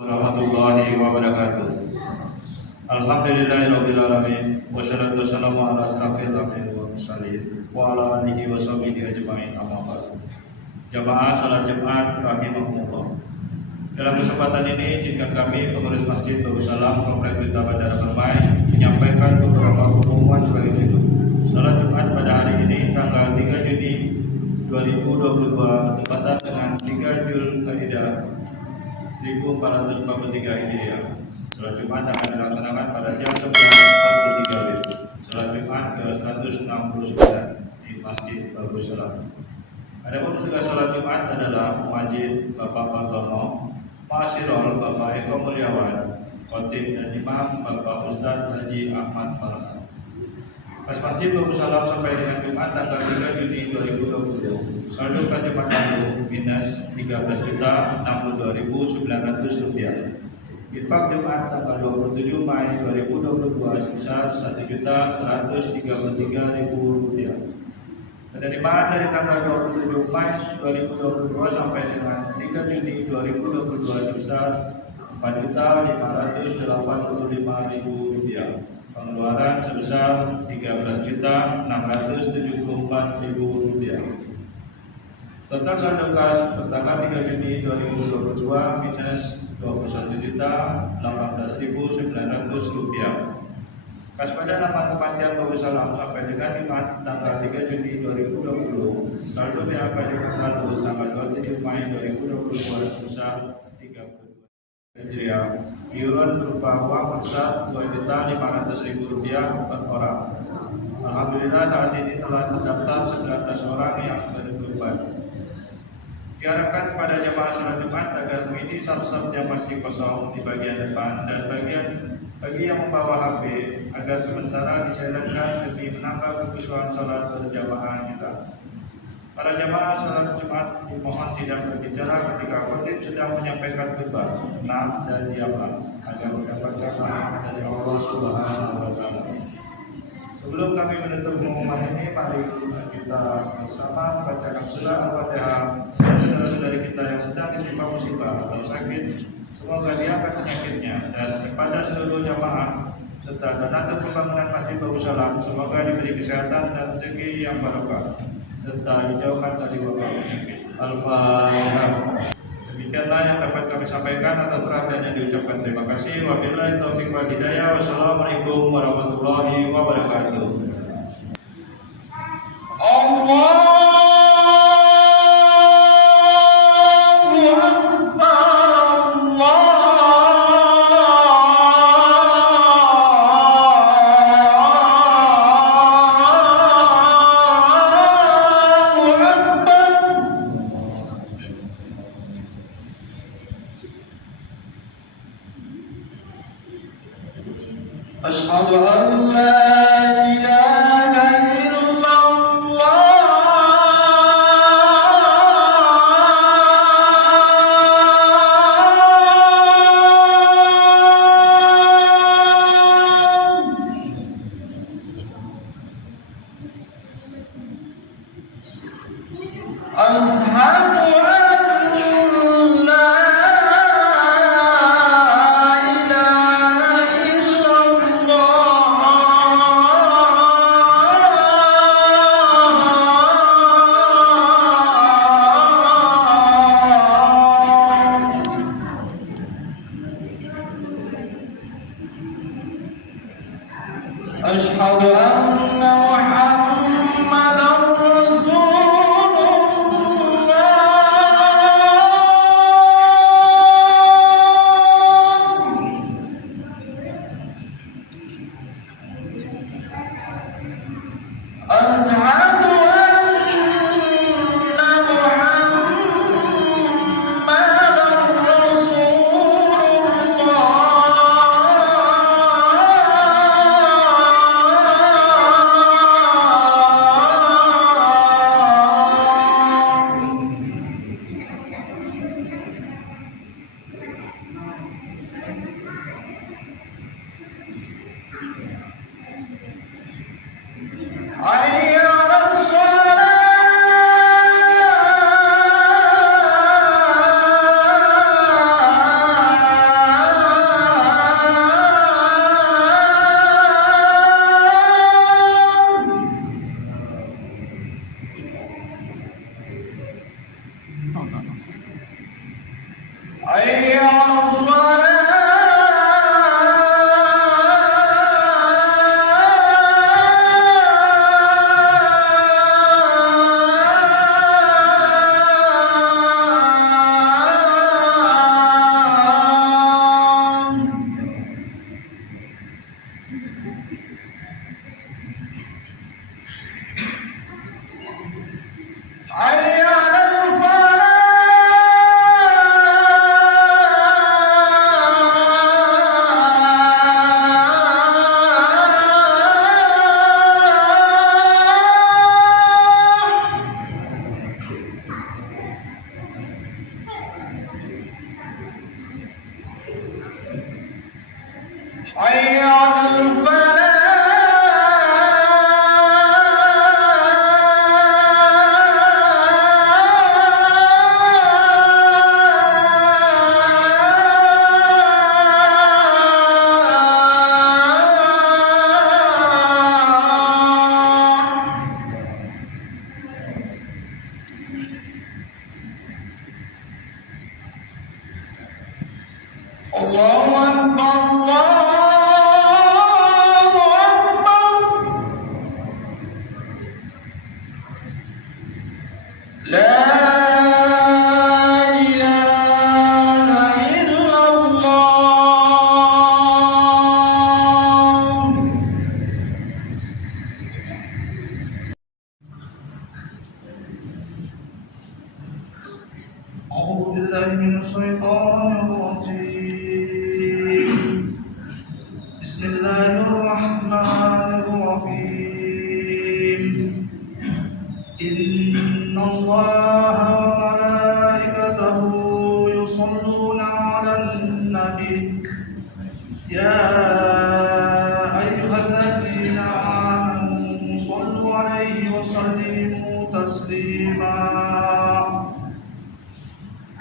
warahmatullahi wabarakatuh. Alhamdulillahirabbil alamin wassalatu wassalamu ala asyrafil anbiya'i wal mursalin wa ala alihi washabihi ajmain amma ba'd. Jamaah salat Jumat rahimakumullah. Dalam kesempatan ini izinkan kami pengurus Masjid Darussalam Komplek Duta Bandara Permai menyampaikan beberapa pengumuman sebagai berikut. Salat Jumat pada hari ini tanggal 3 Juni 2022 bertepatan dengan 3 Zulkaidah 1443 Hijriah. Salat Jumat akan dilaksanakan pada jam 11.43 WIB. Salat Jumat ke-169 di Masjid Darussalam. Adapun tugas salat Jumat adalah Majid Bapak Partono, Ma'asirul Bapak Eko Mulyawan, Khotib dan Imam Bapak Ustadz Haji Ahmad Farhan. Pas Masjid Darussalam sampai dengan Jumat tanggal 3 Juni 2020. Saldo kas Jumat lalu minus 13.062.900 rupiah. Infak Jumat tanggal 27 Mei 2022 sebesar 1.133.000 rupiah. Penerimaan dari tanggal 27 Mei 2022 sampai dengan 3 Juni 2022 sebesar 4.585.000 rupiah. Pengeluaran sebesar 13.674.000 rupiah. Total saldo kas bertanggal 3 Juni 2022 minus 21.018.900 rupiah. Kas pada nama kematian Darussalam sampai dengan tanggal 3 Juni 2020, saldo BAK Jumat lalu tanggal 27 Mei 2022 sebesar 32 Hijriah. Iuran berupa uang sebesar Rp2.500.000 per orang. Alhamdulillah saat ini telah terdaftar 19 orang yang berkorban. Diharapkan kepada jemaah salat Jumat agar mengisi saf-saf yang masih kosong di bagian depan dan bagi yang membawa HP agar sementara disilentkan demi menambah kekhusyuan salat berjamaah kita. Para jamaah salat Jumat dimohon tidak berbicara ketika khotib sedang menyampaikan khutbah, tenang dan diamlah agar mendapatkan rahmat dari Allah Subhanahu wa taala. Sebelum kami menutup pengumuman ini, mari kita bersama bacakan surah Al-Fatihah. Saudara-saudari kita yang sedang ditimpa musibah atau sakit, semoga diangkat penyakitnya, dan kepada seluruh jamaah serta donatur pembangunan Masjid Darussalam, semoga diberi kesehatan dan rezeki yang barokah serta dijauhkan dari wabah penyakit. Al-Fatihah. Demikianlah yang dapat kami sampaikan atas perhatiannya diucapkan terima kasih. Wabillahi taufiq wal hidayah. Wassalamualaikum warahmatullahi wabarakatuh. Allah Asyhadu an la ilaha Asyhadu anna Muhammadar Rasulullah.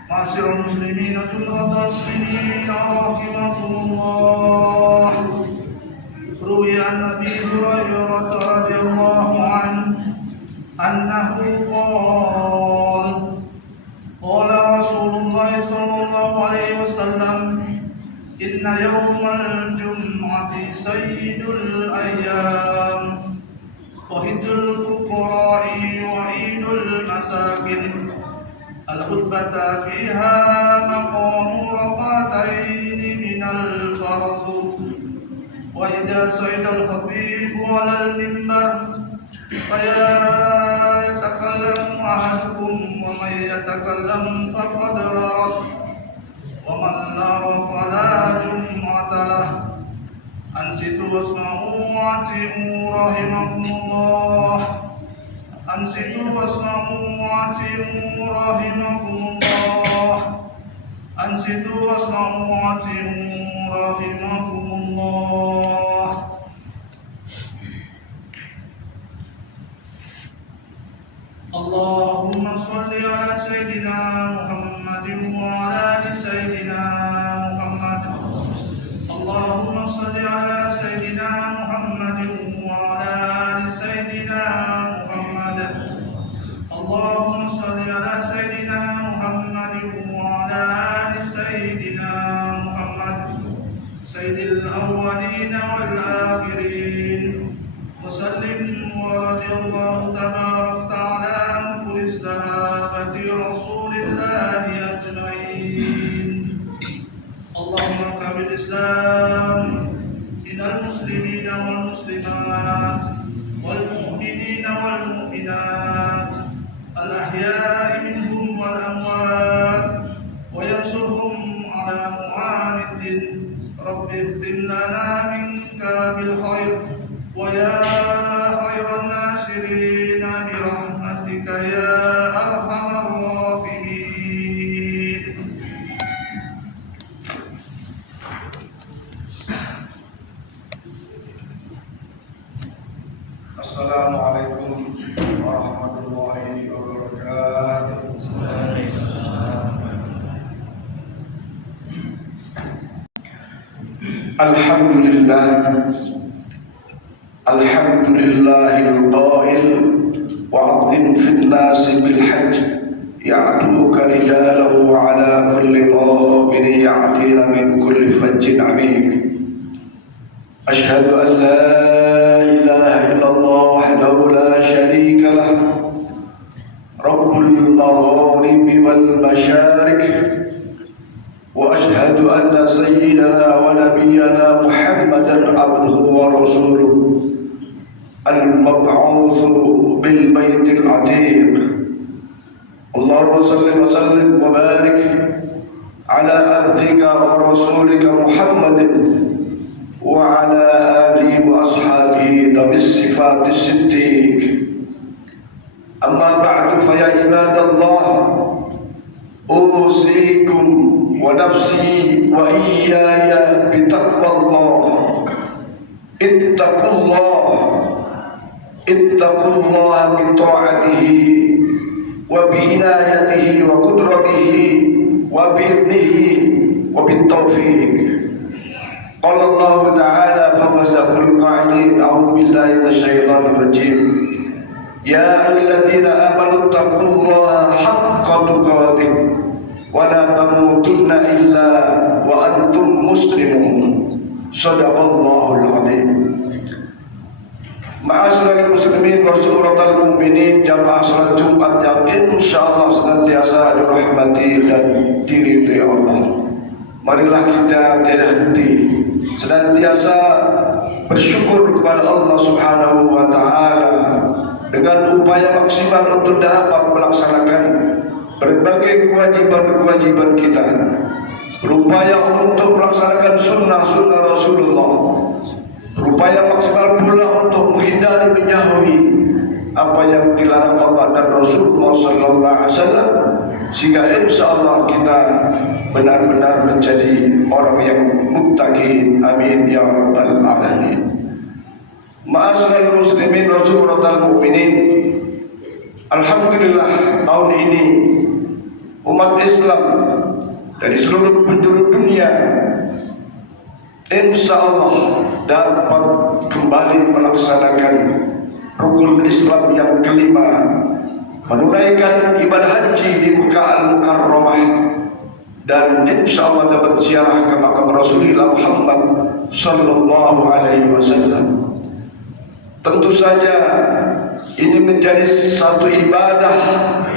معاشر المسلمين جملة المؤمنين رحمكم الله. روي عن أبي هريرة رضي الله عنه أنه قال رسول الله صلى الله عليه وسلم: إن يوم الجمعة سيد الأيام، وهد الفقراء وعيد المساكين، الخطبة فيها مقام ركعتين من الفرض. وإذا صعد الخطيب على المنبر فيتكلم أحدكم، ومن يتكلم فقد رد، ومن لا فلا جمعة له. أنصتوا واسمعوا وأطيعوا رحمكم الله. أنصتوا واسمعوا وأطيعوا رحمكم الله. أنصتوا واسمعوا وأطيعوا رحمكم الله. اللهم صل على سيدنا محمد وعلى آل سيدنا محمد. اللهم صل على سيدنا محمد وعلى آل سيدنا محمد. اللهم صل على سيدنا محمد وعلى آل سيدنا محمد، سيد الأولين والآخرين. وسلم ورضي الله تبارك على كل الصحابة رسول الله أجمعين. اللهم اغفر بالإسلام إن المسلمين والمسلمات والمؤمنين والمؤمنات الأحياء منهم والأموات، وينصرهم على معاند. رب اختم لنا منك بالخير، ويا خير الناصرين برحمتك يا أرحم الراحمين. Assalamualaikum warahmatullahi wabarakatuh. Alhamdulillahil qail wa'adzim fil nasi bil hajj يعلوك رجاله على كل ضامر يأتين من كل فج عميق أشهد أن لا إله إلا الله وحده لا شريك له رب المغارب والمشارق وأشهد أن سيدنا ونبينا محمدا عبده ورسوله المبعوث بالبيت العتيق اللهم صل وسلم وبارك على عبدك ورسولك محمد وعلى آله وأصحابه ذوي الصفات الصديق أما بعد فيا عباد الله أوصيكم ونفسي وإياي بتقوى الله اتقوا الله بطاعته وبعنايته وقدرته وبإذنه وبالتوفيق قال الله تعالى فوسق القاعدين أعوذ بالله من الشيطان الرجيم يا أيها الذين آمنوا اتقوا الله حق تقاته ولا تموتن إلا وأنتم مسلمون صدق الله العظيم. Ma'asyiral muslimin wa syuhratal mu'minin, jamaah salat Jumat yang insyaallah senantiasa dirahmati dan diridhai Allah. Marilah kita tiada henti senantiasa bersyukur kepada Allah Subhanahu wa taala dengan upaya maksimal untuk dapat melaksanakan berbagai kewajiban-kewajiban kita, berupaya untuk melaksanakan sunnah-sunnah Rasulullah, berupaya maksimal pula untuk menghindari menjauhi apa yang dilarang Allah dan Rasulullah sallallahu alaihi wasallam, sehingga insyaallah kita benar-benar menjadi orang yang muttaqin. Amin ya rabbal alamin. Ma'asyiral muslimin wa syuhratal mu'minin, alhamdulillah tahun ini umat Islam dari seluruh penjuru dunia insyaallah dapat kembali melaksanakan rukun Islam yang kelima, menunaikan ibadah haji di Mekah Al-Mukarramah, dan insyaallah dapat ziarah ke makam Rasulullah Muhammad sallallahu alaihi wasallam. Tentu saja ini menjadi satu ibadah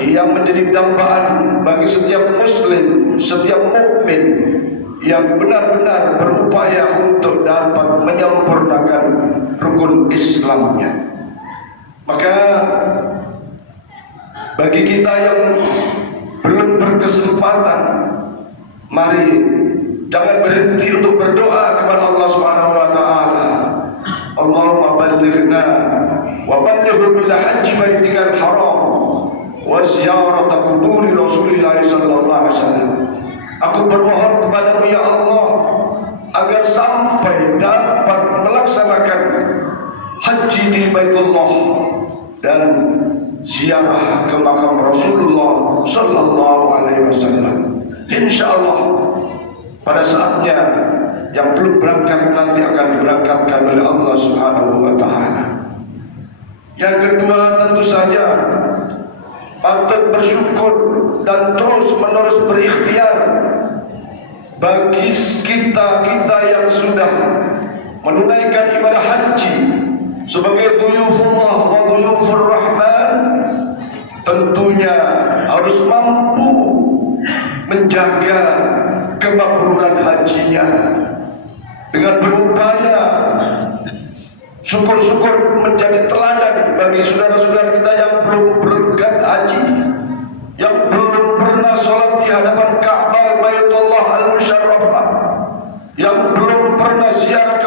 yang menjadi dambaan bagi setiap muslim, setiap mukmin yang benar-benar berupaya untuk dapat menyempurnakan rukun Islamnya. Maka bagi kita yang belum berkesempatan, mari jangan berhenti untuk berdoa kepada Allah Subhanahu wa taala. Allahumma ballighna wa ballighhum ila hajji baitikal haram wa ziyarat quburi Rasulillah sallallahu alaihi wasallam. Aku bermohon kepadamu ya Allah agar sampai dapat melaksanakan haji di Baitullah dan ziarah ke makam Rasulullah sallallahu alaihi wasallam. Insyaallah pada saatnya yang belum berangkat nanti akan diberangkatkan oleh Allah Subhanahu wa taala. Yang kedua, tentu saja patut bersyukur dan terus menerus berikhtiar bagi kita yang sudah menunaikan ibadah haji sebagai duyufullah wa duyufur rahman, tentunya harus mampu menjaga kemakburan hajinya dengan berupaya syukur-syukur menjadi teladan bagi saudara-saudara kita yang belum berangkat haji, yang belum pernah sholat di hadapan Ka'bah Baitullah Al-Musharrafah, yang belum pernah ziarah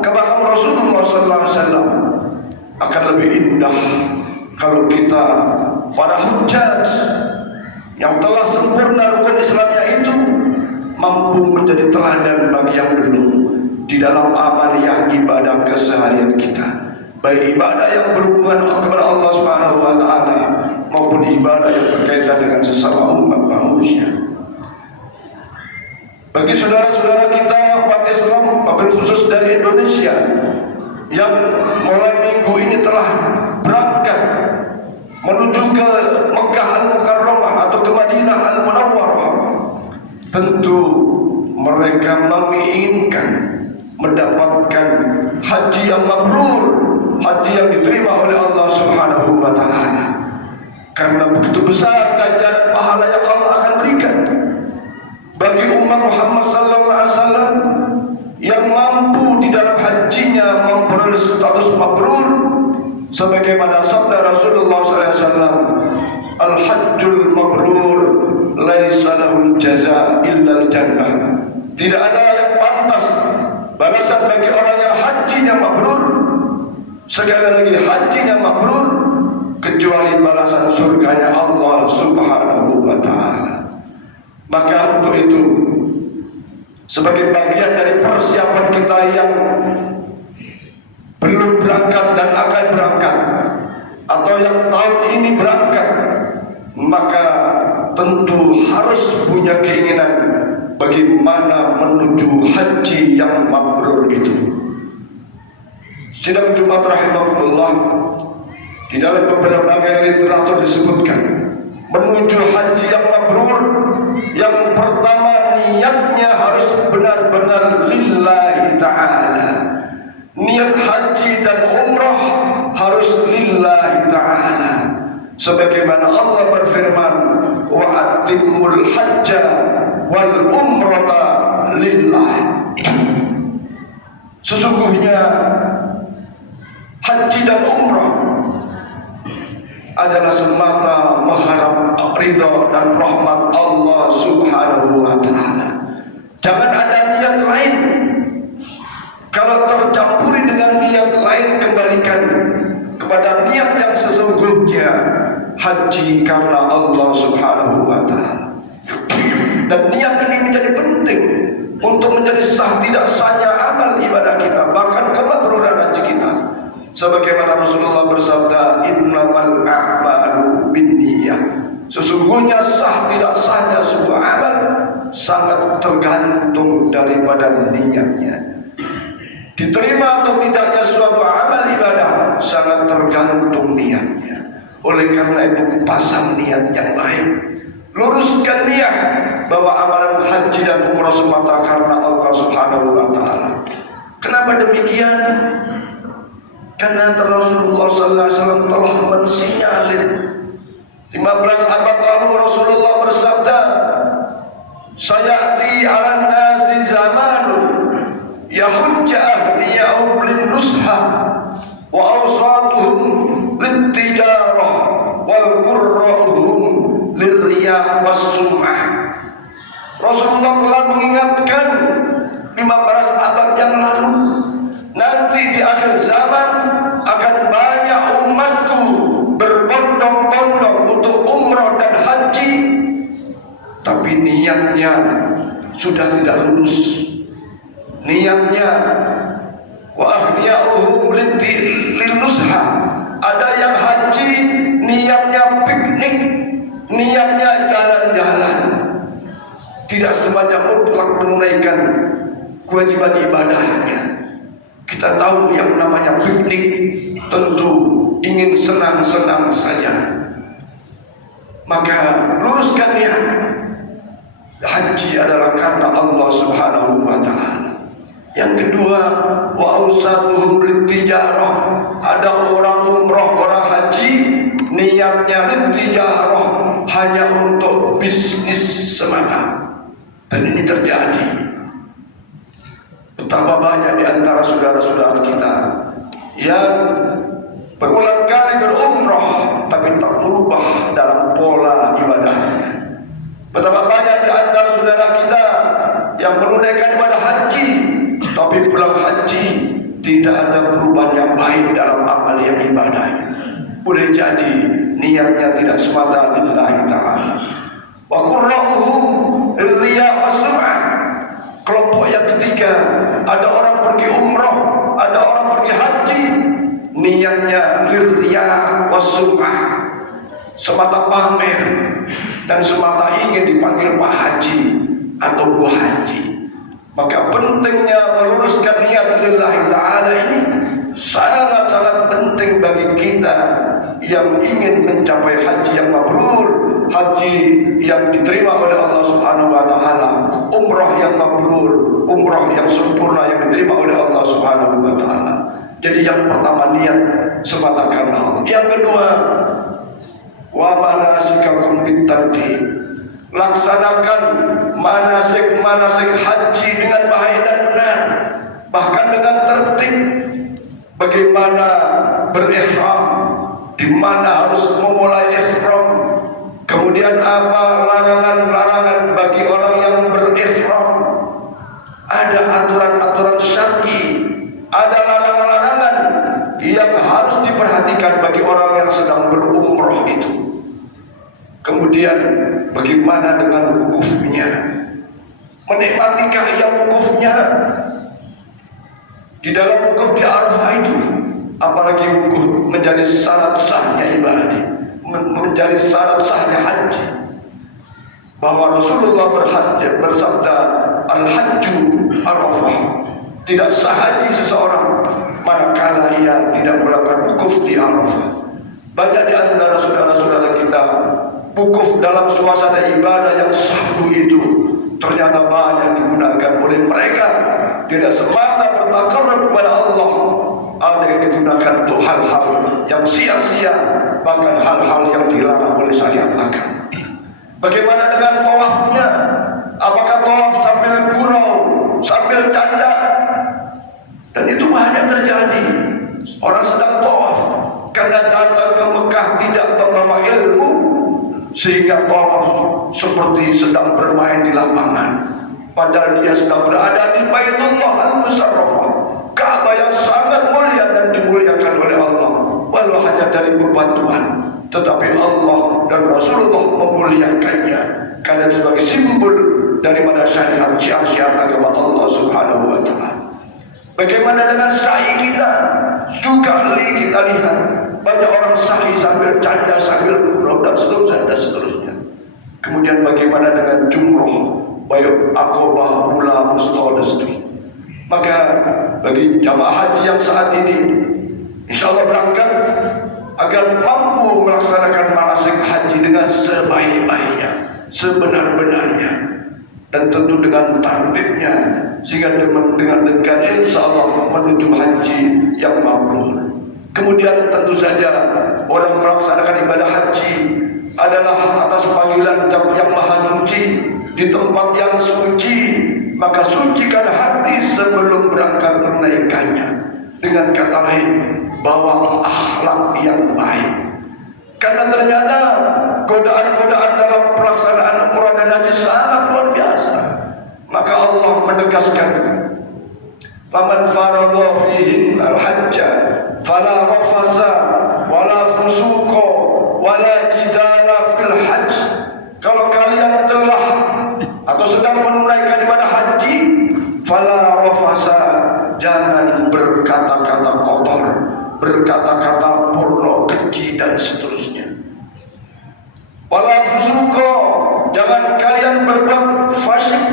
ke makam Rasulullah sallallahu alaihi wasallam. Akan lebih indah kalau kita para hujjaj yang telah sempurna rukun Islamnya itu mampu menjadi teladan bagi yang belum di dalam amaliyah ibadah keseharian kita, baik ibadah yang berhubungan kepada Allah Subhanahu wa taala maupun ibadah yang berkaitan dengan sesama umat manusia. Bagi saudara-saudara kita umat Islam, wabil khusus dari Indonesia yang mulai minggu ini telah berangkat menuju ke Mekah Al-Mukarramah atau ke Madinah Al-Munawwarah, tentu mereka menginginkan mendapatkan haji yang mabrur, haji yang diterima oleh Allah Subhanahu wa taala. Karena begitu besar ganjaran pahala yang Allah akan berikan bagi umat Muhammad sallallahu alaihi wasallam yang mampu di dalam hajinya memperoleh status mabrur, sebagaimana sabda Rasulullah sallallahu alaihi wasallam, al-hajjul mabrur laisa lahul jaza illal jannah. Tidak ada yang pantas balasan bagi orang yang hajinya mabrur, sekali lagi hajinya mabrur, kecuali balasan surganya Allah Subhanahu wa taala. Maka untuk itu, sebagai bagian dari persiapan kita yang belum berangkat dan akan berangkat, atau yang tahun ini berangkat, maka tentu harus punya keinginan bagaimana menuju haji yang mabrur itu. Sidang Jumat rahimakumullah, di dalam beberapa literatur disebutkan menuju haji yang mabrur, yang pertama niatnya harus benar-benar lillahi ta'ala. Niat haji dan umrah harus lillahi ta'ala, sebagaimana Allah berfirman, wa atimmul hajja wal umrata lillah. Sesungguhnya haji dan umrah adalah semata mengharap ridha dan rahmat Allah Subhanahu wa taala. Jangan ada niat lain. Kalau tercampuri dengan niat lain, kembalikan kepada niat yang sesungguhnya, haji karena Allah Subhanahu wa taala. Dan niat ini menjadi penting untuk menjadi sah tidak sahnya amal ibadah kita, bahkan kemabruran haji kita. Sebagaimana Rasulullah bersabda, innamal a'malu binniyah. Sesungguhnya sah tidak sahnya sebuah amal sangat tergantung daripada niatnya. Diterima atau tidaknya suatu amal ibadah sangat tergantung niatnya. Oleh karena itu, pasang niat yang baik, luruskan niat bahwa amalan haji dan umrah semata karena Allah Subhanahu wa taala. Kenapa demikian? Karena Rasulullah sallallahu alaihi wasallam telah mensinyalir 15 abad lalu. Rasulullah bersabda, sayati 'alan nasi zamanun yahujja ahliyahum lin-nusha wa awsatuhum lit-tijarah wal qurratuhum lirriya was-sum'ah. Rasulullah telah mengingatkan 15 abad yang lalu, nanti di akhir zaman akan banyak umatku berbondong-bondong untuk umrah dan haji, tapi niatnya sudah tidak lurus. Niatnya wa ahniyahum lin-nusha, ada yang haji niatnya piknik, niatnya jalan-jalan, tidak semuanya mutlak menunaikan kewajiban ibadahnya. Kita tahu yang namanya piknik tentu ingin senang-senang saja. Maka luruskan niat. Haji adalah karena Allah Subhanahu wa taala. Yang kedua, wa ausatuhum litijarah. Ada orang umrah, orang haji niatnya litijarah, hanya untuk bisnis semata. Dan ini terjadi. Betapa banyak di antara saudara-saudara kita yang berulang kali berumrah tapi tak berubah dalam pola ibadahnya. Betapa banyak di antara saudara kita yang menunaikan ibadah haji, tapi pulang haji tidak ada perubahan yang baik dalam amal yang ibadahnya. Boleh jadi niatnya tidak semata lillahi ta'ala. Wa qurra'uhum riya was-sum'ah. Kelompok yang ketiga, ada orang pergi umrah, ada orang pergi haji, niatnya lirriya was-sum'ah, semata pamer dan semata ingin dipanggil Pak Haji atau Bu Haji. Maka pentingnya meluruskan niat lillahi ta'ala ini sangat-sangat penting bagi kita yang ingin mencapai haji yang mabrur, haji yang diterima oleh Allah Subhanahu wa taala, umrah yang mabrur, umrah yang sempurna yang diterima oleh Allah Subhanahu wa taala. Jadi yang pertama niat semata karena Allah. Yang kedua, wa manasikakum bitartib. Laksanakan manasik haji dengan baik dan benar, bahkan dengan tertib. Bagaimana berihram, di mana harus memulai ihram, kemudian apa larangan-larangan bagi orang yang berihram. Ada aturan-aturan syar'i, ada larangan-larangan yang harus diperhatikan bagi orang yang sedang berumrah itu. Kemudian bagaimana dengan wukufnya, menikmatikah yang wukufnya di dalam wukuf di Arafah itu, apalagi wukuf menjadi syarat sahnya ibadah, menjadi syarat sahnya haji. Bahwa Rasulullah bersabda, al-hajju Arafah, tidak sah haji seseorang manakala ia tidak melakukan wukuf di Arafah. Banyak di antara saudara-saudara kita wukuf dalam suasana ibadah yang sahdu itu ternyata banyak digunakan oleh mereka, tidak semata bertakarrub kepada Allah, ada yang digunakan untuk hal-hal yang sia-sia, bahkan hal-hal yang dilarang oleh syariat agama. Bagaimana dengan tawafnya? Apakah tawaf sambil gurau, sambil canda? Dan itu banyak terjadi. Orang sedang tawaf karena datang ke Mekah tidak membawa ilmu, sehingga tawaf seperti sedang bermain di lapangan, padahal dia sedang berada di Baitullah Al-Musharrafah, Ka'bah yang sangat mulia dan dimuliakan oleh Allah, walau hanya dari bebatuan, tetapi Allah dan Rasulullah memuliakannya karena itu sebagai simbol daripada syariat syiar-syiar agama Allah Subhanahu wa taala. Bagaimana dengan sa'i kita? Juga kita lihat banyak orang sa'i sambil canda, sambil gurau dan seterusnya. Kemudian bagaimana dengan jumroh, baik Aqabah, Ula, Wusta dan seterusnya. Maka bagi jamaah haji yang saat ini insya Allah berangkat agar mampu melaksanakan manasik haji dengan sebaik-baiknya, sebenar-benarnya, dan tentu dengan tertibnya, sehingga dengan insya Allah menuju haji yang mabrur. Kemudian tentu saja orang melaksanakan ibadah haji adalah atas panggilan yang maha suci di tempat yang suci, maka sucikan hati sebelum berangkat menunaikannya. Dengan kata lain, bawa akhlak yang baik. Karena ternyata godaan-godaan dalam pelaksanaan umrah dan haji sangat luar biasa. Maka Allah menegaskan, faman faradha fihin al-hajja fala rafasa wala fusuqa wala jidala fil hajj. Kalau kalian telah atau sedang menunaikan ibadah haji, fala rafasa, jangan berkata-kata kotor, berkata-kata porno, keji dan seterusnya. Wala fusuqa, jangan kalian berbuat fasik,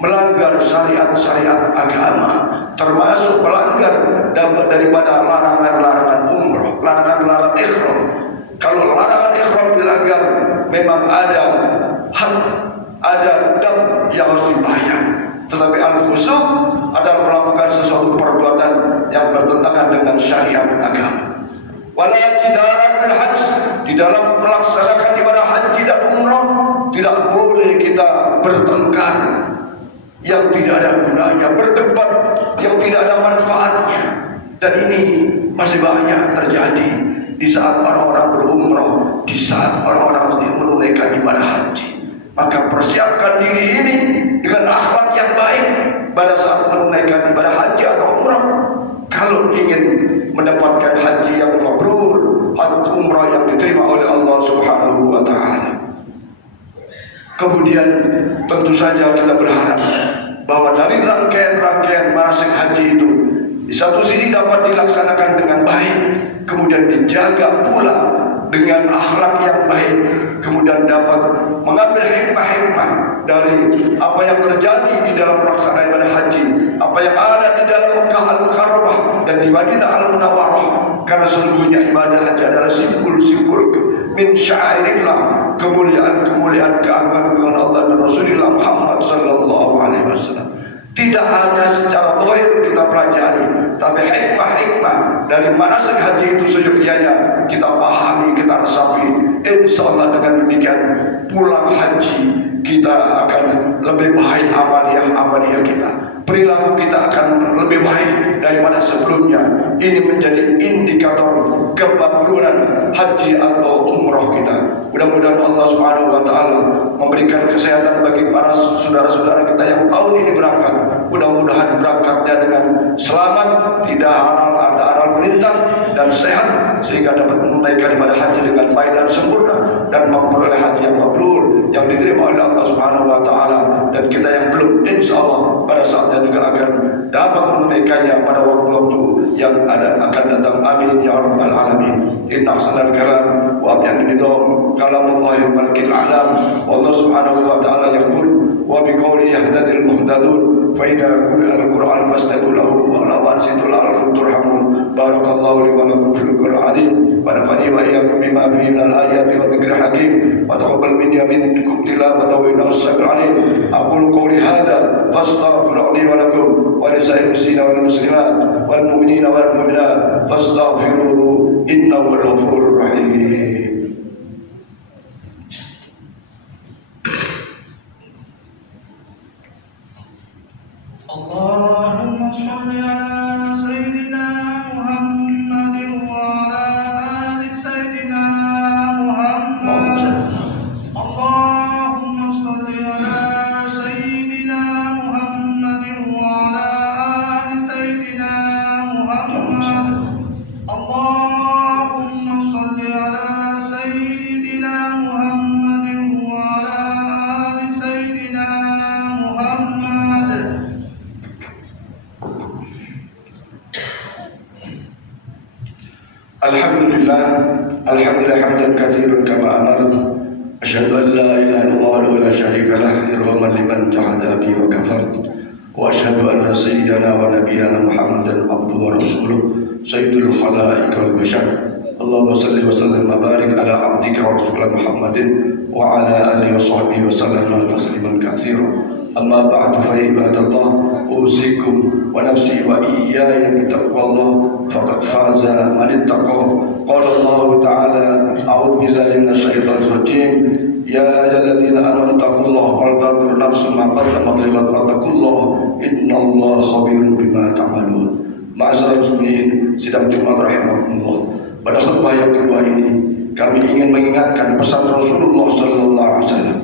melanggar syariat-syariat agama, termasuk melanggar daripada larangan-larangan umrah, larangan-larangan ihram. Kalau larangan ihram dilanggar, memang ada hak, ada dam yang harus dibayar. Tetapi al-fusuq adalah melakukan sesuatu perbuatan yang bertentangan dengan syariat agama. Wala jidala fil hajj, di dalam melaksanakan ibadah haji dan umrah tidak boleh kita bertengkar yang tidak ada gunanya, berdebat yang tidak ada manfaatnya. Dan ini masih banyak terjadi di saat orang-orang berumrah, di saat orang-orang menunaikan ibadah haji. Maka persiapkan diri ini dengan akhlak yang baik pada saat menunaikan ibadah haji atau umrah. Kalau ingin mendapatkan haji yang mabrur, haji umrah yang diterima oleh Allah Subhanahu wa taala. Kemudian tentu saja kita berharap bahwa dari rangkaian-rangkaian manasik haji itu di satu sisi dapat dilaksanakan dengan baik, kemudian dijaga pula dengan akhlak yang baik, kemudian dapat mengambil hikmah-hikmah dari apa yang terjadi di dalam pelaksanaan ibadah haji, apa yang ada di dalam Mekah Al-Mukarramah dan di Madinah Al-Munawwarah. karena sesungguhnya ibadah haji adalah simbol-simbol min syairillah, kemuliaan keagungan Allah dan Rasulullah Muhammad sallallahu alaihi wasallam. Tidak hanya secara zahir kita pelajari, tapi hikmah-hikmah dari manasik haji itu seyogyanya kita pahami, kita resapi. Insyaallah dengan demikian pulang haji kita akan lebih baik amaliyah kita. Perilaku kita akan lebih baik daripada sebelumnya. Ini menjadi indikator kemakburan haji atau umrah kita. Mudah-mudahan Allah Subhanahu wa taala memberikan kesehatan bagi para saudara-saudara kita yang tahun ini berangkat. Mudah-mudahan berangkatnya dengan selamat, tidak ada aral melintang dan sehat sehingga dapat menunaikan ibadah haji dengan baik dan sempurna dan memperoleh haji yang mabrur yang diterima oleh Allah Subhanahu wa taala. Dan kita yang belum, insyaallah pada saatnya juga akan dapat menunaikannya pada waktu-waktu yang akan datang. Amin ya rabbal alamin. Inna ahsanal kalam wa abyan nidam kalamullahi malikil alam. Allah Subhanahu wa taala yaqul wa biqawli yahdadil muhtadun fa idza quri'a al-Qur'an fastami'u lahu wa ansitu la'allakum turhamun. Barakallahu li wa lakum fil Qur'an wa nafa'ani wa iyyakum bima fihi minal ayati wa dzikril hakim wa taqabbal minni wa minkum tilawatahu innahu as-sami'ul 'alim. Aqulu qawli hadza fastaghfiru li wa lakum wa li sa'iril muslimina wal muslimat wal mu'minina wal mu'minat fastaghfiruhu innahu al-ghafurur rahim. Allahumma shalli ala sayyidina Muhammadin wa ala ali sayyidina Muhammad. Allahumma shalli ala sayyidina Muhammadin wa ala ali sayyidina Muhammad. Allahumma shalli ala sayyidina Muhammadin wa ala ali sayyidina Muhammad. Alhamdulillah hamdan katsiran kama amartu. Asyhadu an la ilaha illallah wa la syarika lah irhaman liman jahada bi wa kafar. Wa asyhadu anna sayyidana wa nabiyyana Muhammadan abduhu wa rasuluh sayyidul khalaiq wal bashar. Allahumma salli wa sallim wa barik ala abdika wa rasulika Muhammadin wa ala alihi wa sahbihi wa sallam tasliman katsiran. Amma ba'du fa ibadallah usikum wa nafsi wa iyaya bittaqwallah faqad faza man ittaqa. Qala Allah ta'ala a'udzu billahi minasyaitonir rajim ya ayyuhalladzina amanu taqullaha wal tanzur nafsun ma qaddamat lighad wattaqullaha innallaha khabirun bima ta'malun. Ma'asyiral muslimin sidang Jumat rahimakumullah. Pada khutbah yang kedua ini kami ingin mengingatkan pesan Rasulullah sallallahu alaihi wasallam.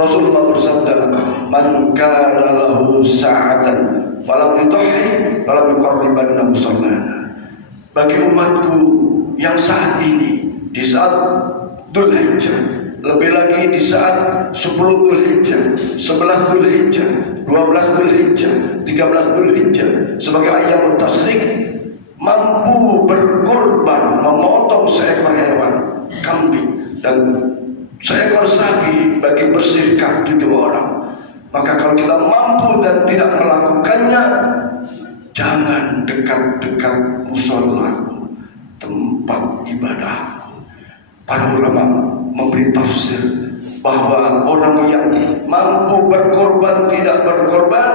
Rasulullah bersabda, "Man kana lahu sa'atan falam yudhi falam yuqarribanna musallana." Bagi umatku yang saat ini di saat Dzulhijjah, lebih lagi di saat 10 Dzulhijjah, 11 Dzulhijjah, 12 Dzulhijjah, 13 Dzulhijjah sebagai ayam tasyrik, mampu berkorban memotong seekor hewan kambing dan seekor sapi bagi bersihkan 7 orang. Maka kalau kita mampu dan tidak melakukannya, jangan dekat-dekat musola, tempat ibadah. Para ulama memberi tafsir bahwa orang yang mampu berkorban tidak berkorban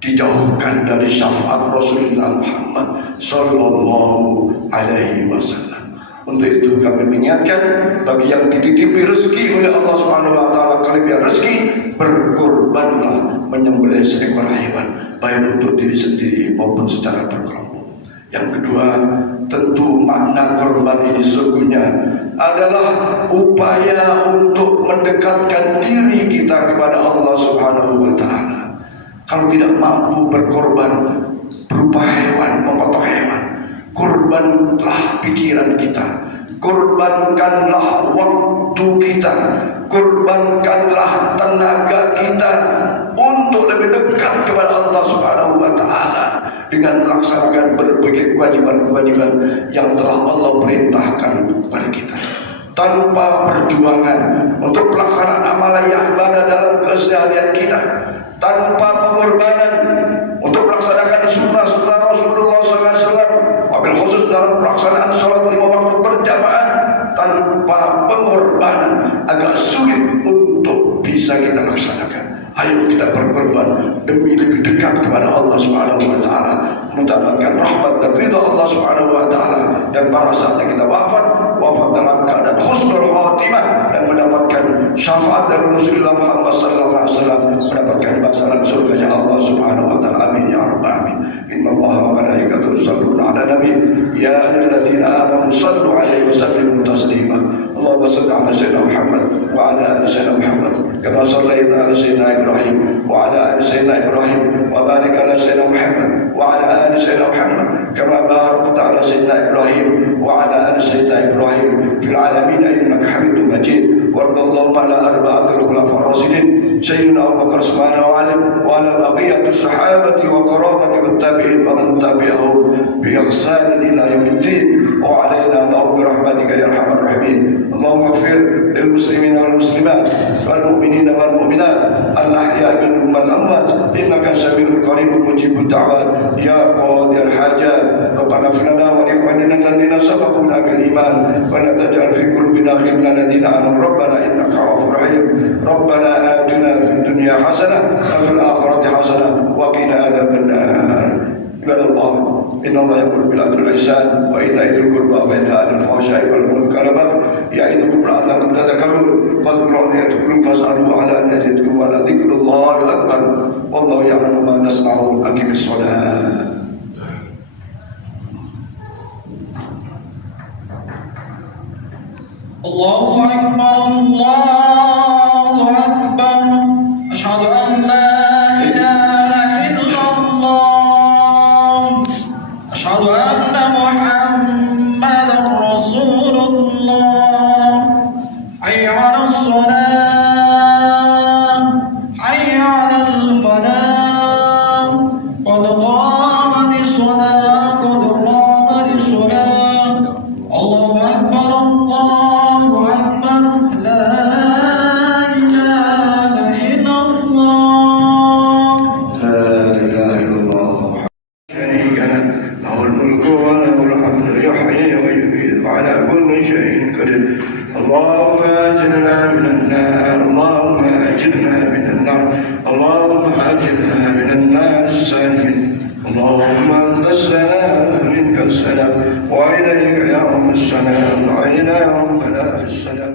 dijauhkan dari syafaat Rasulullah Muhammad sallallahu alaihi wasallam. Untuk itu kami mengingatkan bagi yang dititipi rezeki oleh Allah Subhanahu wa taala kelebihan rezeki, berkorbanlah menyembelih seekor hewan baik untuk diri sendiri maupun secara berkelompok. Yang kedua, tentu makna korban ini sesungguhnya adalah upaya untuk mendekatkan diri kita kepada Allah Subhanahu wa taala. Kalau tidak mampu berkorban berupa hewan, memotong hewan, korbanlah pikiran kita, korbankanlah waktu kita, korbankanlah tenaga kita untuk lebih dekat kepada Allah Subhanahu wa taala dengan melaksanakan berbagai kewajiban-kewajiban yang telah Allah perintahkan kepada kita. Tanpa perjuangan untuk pelaksanaan amalan ibadah dalam keseharian kita, tanpa pengorbanan untuk melaksanakan sunnah-sunnah Rasulullah SAW, wabil berkorban demi lebih dekat kepada Allah Subhanahu wa taala, mendapatkan rahmat dan ridha Allah Subhanahu wa taala, dan pada saatnya kita wafat dalam keadaan husnul khatimah dan mendapatkan syafaat dari Rasulullah Muhammad sallallahu alaihi wasallam, mendapatkan balasan surganya Allah Subhanahu wa taala. Amin ya rabbal alamin. Inna Allaha wa malaikatahu yusholluna 'alan nabi ya ayyuhalladzina amanu shallu 'alaihi wa sallimu taslima. Allahumma shalli 'ala sayyidina Muhammad wa 'ala ali sayyidina Muhammad kama shallaita 'ala sayyidina Ibrahim wa 'ala ali sayyidina Ibrahim wa barik 'ala sayyidina Muhammad wa 'ala ali sayyidina Muhammad kama barakta 'ala sayyidina Ibrahim wa 'ala ali sayyidina Ibrahim fil 'alamin innaka Hamidum Majid. وارض اللهم على أربعة الخلفاء الراشدين سيدنا أبو بكر سبحانه وعلى بقية الصحابة وقرابة والتابعين ومن تبعهم بإحسان إلى يوم الدين وعلينا اللهم برحمتك يا أرحم الراحمين. اللهم اغفر للمسلمين والمسلمات والمؤمنين والمؤمنات الأحياء منهم والأموات إنك سميع قريب مجيب الدعوات يا قاضي الحاجات. ربنا اغفر لنا ولإخواننا الذين سبقونا بالإيمان ولا تجعل في قلوبنا غلا الذين آمنوا ربنا إنك رؤوف رحيم. ربنا آتنا في الدنيا حسنة وفي الآخرة حسنة وقنا عذاب النار. عباد الله إن الله يقول بالعدل والإحسان وإيتاء ذي القربى وينهى عن الفحشاء والمنكر والبغي يعظكم لعلكم تذكرون. واذكروا الله يذكركم فاسألوا على أن يزدكم ولذكر الله أكبر والله يعلم ما تصنعون. أقم الصلاة. الله أكبر الله أكبر أشهد أن لا إله إلا الله أشهد أن محمدا رسول الله. حي على الصلاة حي على الفلاح قد قامت الصلاة قد قامت الصلاة. الله أكبر الله أكبر لا إله إلا الله. لا إله إلا الله شريك له له الملك وله الحمد يحيي ويميت وعلى كل شيء قدير. اللهم أجرنا من النار اللهم أجرنا من النار اللهم أجرنا من النار الساجد. اللهم أنت السلام منك السلام وإليك يا رب السلام وإلى ربنا السلام.